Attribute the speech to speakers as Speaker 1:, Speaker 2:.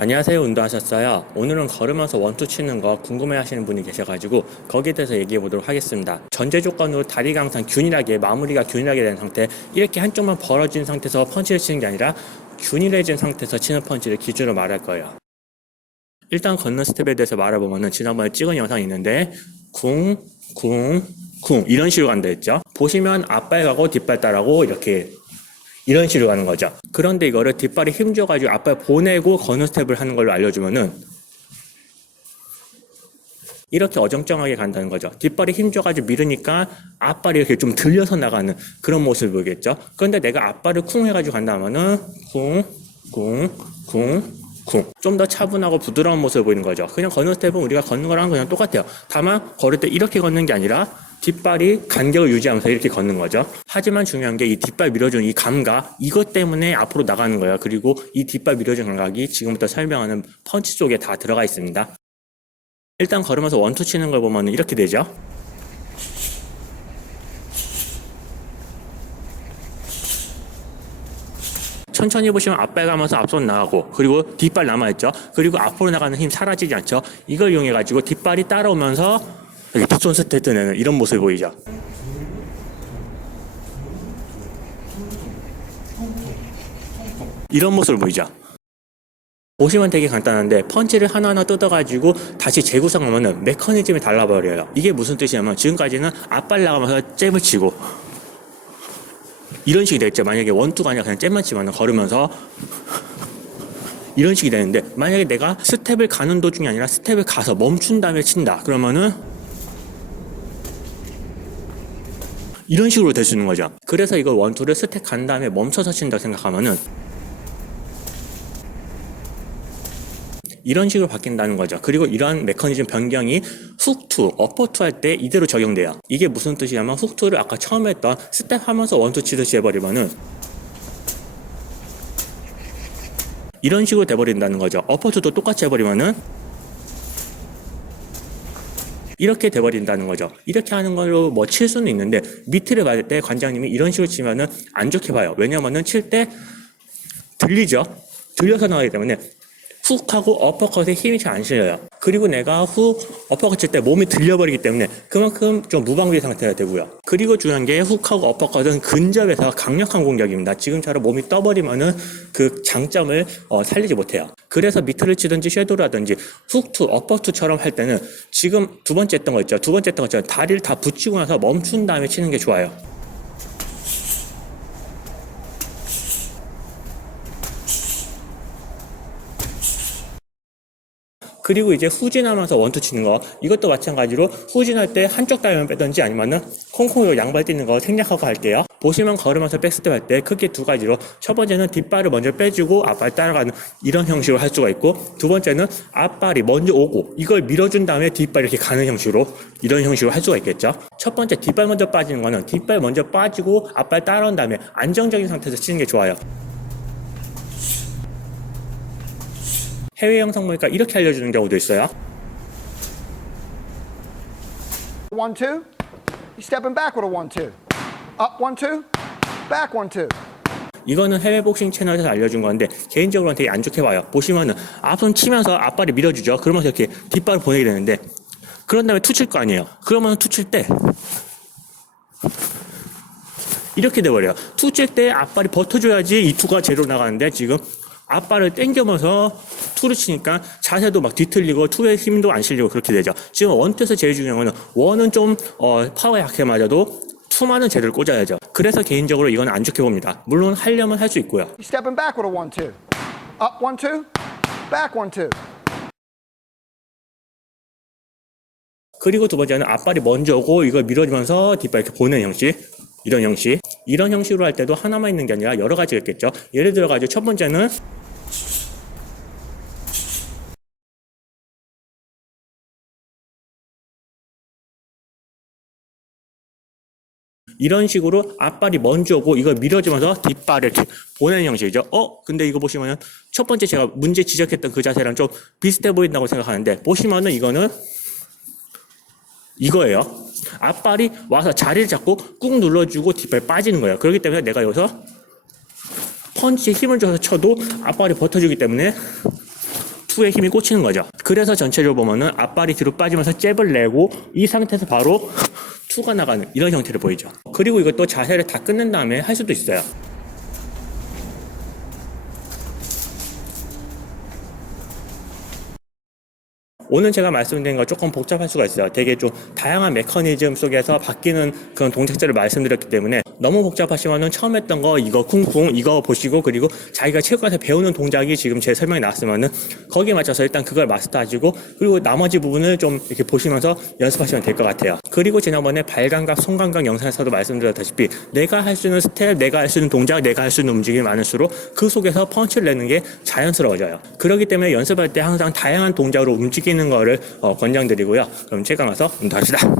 Speaker 1: 안녕하세요. 운동하셨어요? 오늘은 걸으면서 원투 치는 거 궁금해 하시는 분이 계셔가지고 거기에 대해서 얘기해 보도록 하겠습니다. 전제 조건으로 다리가 항상 균일하게 마무리가 균일하게 된 상태 이렇게 한쪽만 벌어진 상태에서 펀치를 치는 게 아니라 균일해진 상태에서 치는 펀치를 기준으로 말할 거예요. 일단 걷는 스텝에 대해서 말해보면은 지난번에 찍은 영상이 있는데 궁, 궁, 궁 이런 식으로 간다 했죠. 보시면 앞발 가고 뒷발 따라고 이렇게 이런 식으로 가는 거죠. 그런데 이거를 뒷발이 힘줘가지고 앞발 보내고 걷는 스텝을 하는 걸로 알려주면은 이렇게 어정쩡하게 간다는 거죠. 뒷발이 힘줘가지고 밀으니까 앞발이 이렇게 좀 들려서 나가는 그런 모습을 보이겠죠. 그런데 내가 앞발을 쿵 해가지고 간다면은 쿵, 쿵, 쿵, 쿵. 좀 더 차분하고 부드러운 모습을 보이는 거죠. 그냥 걷는 스텝은 우리가 걷는 거랑 그냥 똑같아요. 다만 걸을 때 이렇게 걷는 게 아니라 뒷발이 간격을 유지하면서 이렇게 걷는 거죠. 하지만 중요한 게 이 뒷발 밀어주는 이 감각, 이것 때문에 앞으로 나가는 거예요. 그리고 이 뒷발 밀어주는 감각이 지금부터 설명하는 펀치 속에 다 들어가 있습니다. 일단 걸으면서 원투 치는 걸 보면 이렇게 되죠. 천천히 보시면 앞발 가면서 앞손 나가고 그리고 뒷발 남아있죠. 그리고 앞으로 나가는 힘 사라지지 않죠. 이걸 이용해 가지고 뒷발이 따라오면서 여기 뒷손 스테트 내는 이런 모습이 보이죠. 이런 모습을 보이죠. 보시면 되게 간단한데 펀치를 하나하나 뜯어가지고 다시 재구성하면 메커니즘이 달라버려요. 이게 무슨 뜻이냐면 지금까지는 앞발 나가면서 잽을 치고 이런 식이 됐죠. 만약에 원투가 아니라 그냥 잽만 치면 걸으면서 이런 식이 되는데 만약에 내가 스텝을 가는 도중이 아니라 스텝을 가서 멈춘 다음에 친다. 그러면은 이런 식으로 될 수 있는 거죠. 그래서 이걸 원투를 스텝 간 다음에 멈춰서 친다 생각하면은 이런 식으로 바뀐다는 거죠. 그리고 이러한 메커니즘 변경이 훅투, 어퍼투 할 때 이대로 적용돼요. 이게 무슨 뜻이냐면 훅투를 아까 처음에 했던 스텝 하면서 원투 치듯이 해버리면은 이런 식으로 돼버린다는 거죠. 어퍼투도 똑같이 해버리면은 이렇게 돼버린다는 거죠. 이렇게 하는 걸로 뭐 칠 수는 있는데 밑을 받을 때 관장님이 이런 식으로 치면은 안 좋게 봐요. 왜냐면은 칠 때 들리죠. 들려서 나가기 때문에 훅 하고 어퍼컷에 힘이 잘 안 실려요. 그리고 내가 훅 어퍼컷 칠 때 몸이 들려버리기 때문에 그만큼 좀 무방비 상태가 되고요. 그리고 중요한 게 훅하고 어퍼컷은 근접에서 강력한 공격입니다. 지금처럼 몸이 떠버리면은 그 장점을 어, 살리지 못해요. 그래서 미트를 치든지 섀도우라든지 훅투, 어퍼투처럼 할 때는 지금 두 번째 했던 거 있죠. 두 번째 했던 것처럼 다리를 다 붙이고 나서 멈춘 다음에 치는 게 좋아요. 그리고 이제 후진하면서 원투 치는 거. 이것도 마찬가지로 후진할 때 한쪽 다리만 빼든지 아니면은 콩콩이로 양발 뛰는 거 생략하고 할게요. 보시면 걸으면서 백스텝 할 때 크게 두 가지로. 첫 번째는 뒷발을 먼저 빼주고 앞발 따라가는 이런 형식으로 할 수가 있고 두 번째는 앞발이 먼저 오고 이걸 밀어준 다음에 뒷발 이렇게 가는 형식으로 이런 형식으로 할 수가 있겠죠. 첫 번째 뒷발 먼저 빠지는 거는 뒷발 먼저 빠지고 앞발 따라온 다음에 안정적인 상태에서 치는 게 좋아요 해외 영상 보니까 이렇게 알려주는 경우도 있어요.
Speaker 2: One, two. You stepping back with a one, two. Up, one, two. Back, one, two.
Speaker 1: 이거는 해외 복싱 채널에서 알려준 건데 개인적으로는 되게 안 좋게 봐요. 보시면은 앞손 치면서 앞발이 밀어주죠. 그러면서 이렇게 뒷발을 보내게 되는데 그런 다음에 투 칠 거 아니에요. 그러면 투 칠 때 이렇게 돼버려요. 투 칠 때 앞발이 버텨줘야지 이 투가 제대로 나가는데 지금 앞발을 당겨면서 투를 치니까 자세도 막 뒤틀리고 투의 힘도 안 실리고 그렇게 되죠. 지금 원투에서 제일 중요한 거는 원은 좀 어, 파워에 약해 맞아도 투만은 제대로 꽂아야죠. 그래서 개인적으로 이건 안 좋게 봅니다. 물론 하려면 할 수 있고요.
Speaker 2: Stepping back with a one, two. Up, one, two. Back, one, two.
Speaker 1: 그리고 두 번째는 앞발이 먼저 오고 이걸 밀어주면서 뒷발 이렇게 보내는 형식. 이런 형식. 이런 형식으로 할 때도 하나만 있는 게 아니라 여러 가지가 있겠죠. 예를 들어 가지고 첫 번째는 이런 식으로 앞발이 먼저 오고 이걸 밀어주면서 뒷발을 이렇게 보내는 형식이죠. 어? 근데 이거 보시면은 첫 번째 제가 문제 지적했던 그 자세랑 좀 비슷해 보인다고 생각하는데 보시면은 이거는 이거예요. 앞발이 와서 자리를 잡고 꾹 눌러주고 뒷발 빠지는 거예요. 그렇기 때문에 내가 여기서 펀치에 힘을 줘서 쳐도 앞발이 버텨주기 때문에 투의 힘이 꽂히는 거죠. 그래서 전체적으로 보면은 앞발이 뒤로 빠지면서 잽을 내고 이 상태에서 바로 투가 나가는 이런 형태를 보이죠. 그리고 이것도 자세를 다 끝낸 다음에 할 수도 있어요. 오늘 제가 말씀드린 거 조금 복잡할 수가 있어요. 되게 좀 다양한 메커니즘 속에서 바뀌는 그런 동작들을 말씀드렸기 때문에 너무 복잡하시면은 처음 했던 거 이거 쿵쿵 이거 보시고 그리고 자기가 체육관에서 배우는 동작이 지금 제 설명이 나왔으면은 거기에 맞춰서 일단 그걸 마스터하시고 그리고 나머지 부분을 좀 이렇게 보시면서 연습하시면 될 것 같아요. 그리고 지난번에 발감각, 손감각 영상에서도 말씀드렸다시피 내가 할 수 있는 스텝, 내가 할 수 있는 동작, 내가 할 수 있는 움직임이 많을수록 그 속에서 펀치를 내는 게 자연스러워져요. 그렇기 때문에 연습할 때 항상 다양한 동작으로 움직이는 거를 어, 권장드리고요. 그럼 최강 가서 운동합시다.